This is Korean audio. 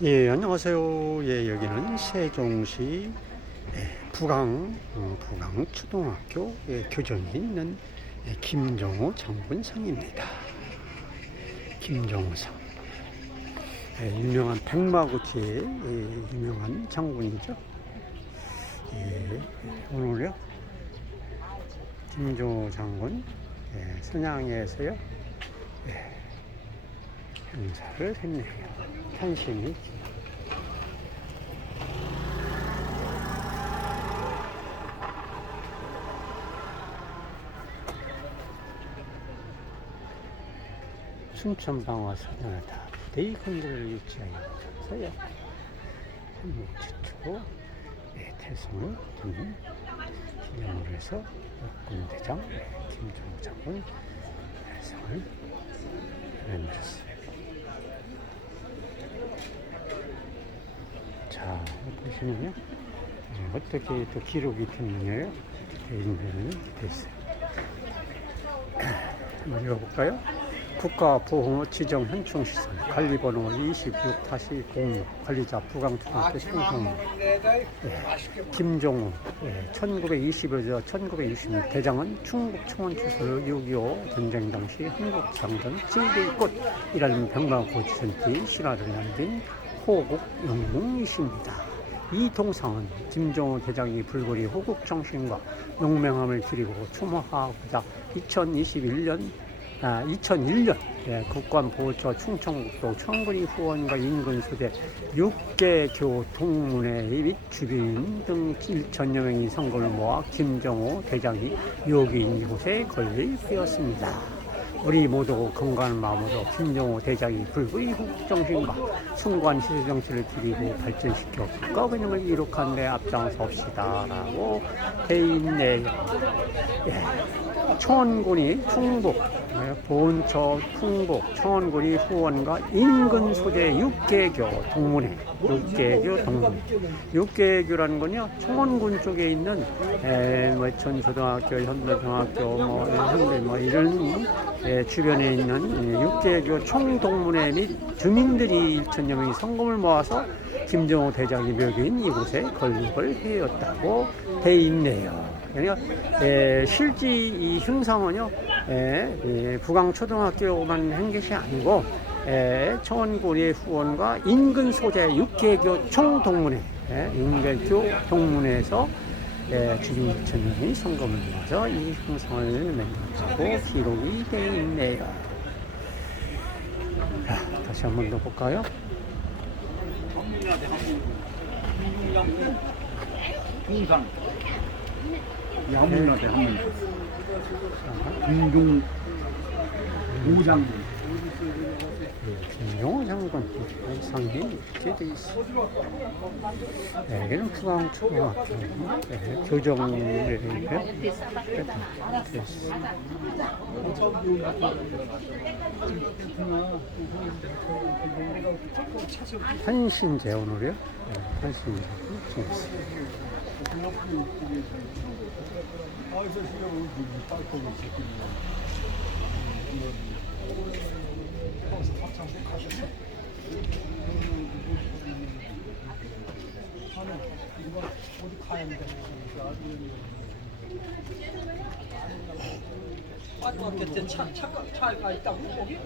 예, 안녕하세요. 예, 여기는 세종시 예, 부강, 어, 부강 초등학교 예, 교정에 있는 예, 김정호 장군상입니다. 김정호 상. 예, 유명한 백마구티의 예, 유명한 장군이죠. 예, 오늘요, 김정호 장군 예, 선양에서요, 예, 행사를 했네요. 탄신이 춘천방화 유치하여 있어서요 한국 최초 예, 태성을 두는 기념으로 해서 육군대장 김정우 장군 내밀었어요. 자, 보시면요. 어, 어떻게 또 기록이 됐느냐요? 되어 있는 게 됐어요. 한번 읽어볼까요? 국가보호 지정 현충 시설 관리번호 26-06 관리자 부강초등학교 총성 김종우 예, 1920에서 1966 대장은 충북 청원 추설 6.25 전쟁 당시 한국 상전 찔릴 꽃이라는 병마고 지선티 신화를 남긴 호국 영웅이십니다. 이 동상은 김정우 대장이 불고리 호국 정신과 용맹함을 기리고 추모하고자 2021년 아, 2001년 예, 국관보호처 충청북도 청군리 후원과 인근 소대 6개 교 동문회 및 주민 등 1천여 명이 선거를 모아 김정호 대장이 여기 이곳에 건립되었습니다. 우리 모두 건강한 마음으로 김정호 대장이 불구의 국정신과 승관 시대 정치를 기리고 발전시켜 국가근영을 이룩한 데 앞장섭시다라고 돼 있네요. 예. 청원군이 충북, 예, 본처 충북 청원군이 후원과 인근 소재 육계교 동문회, 육계교 동문회. 육계교라는 건요, 청원군 쪽에 있는 에, 뭐 전초등학교, 현대중학교, 뭐 현대 뭐 이런 예, 주변에 있는 예, 육계교 총동문회 및 주민들이 1천여 명이 성금을 모아서 김정호 대장이 묘기인 이곳에 건립을 해였다고 돼 있네요. 그러니까 에, 실제 이 흉상은요 에, 이 부강초등학교만 한 것이 아니고 에, 청원고리의 후원과 인근 소재 육계교 총동문회 에, 육계교 동문회에서 예, 주민 2천명이 성금을 들여서 이 형상을 만들었다고 기록이 되어 있네요. 자, 다시 한 번 더 볼까요? 풍상 야문나대 한문. 김종 우장 김용호 장관 이렇게 되어 있어. 네, 여기는 부강 초등학교 네, 교정이고요. 한신제 오늘이요? 네, 한신제 중있어요. 빠져왔겠지 차, 차, 차가 있다고 거기?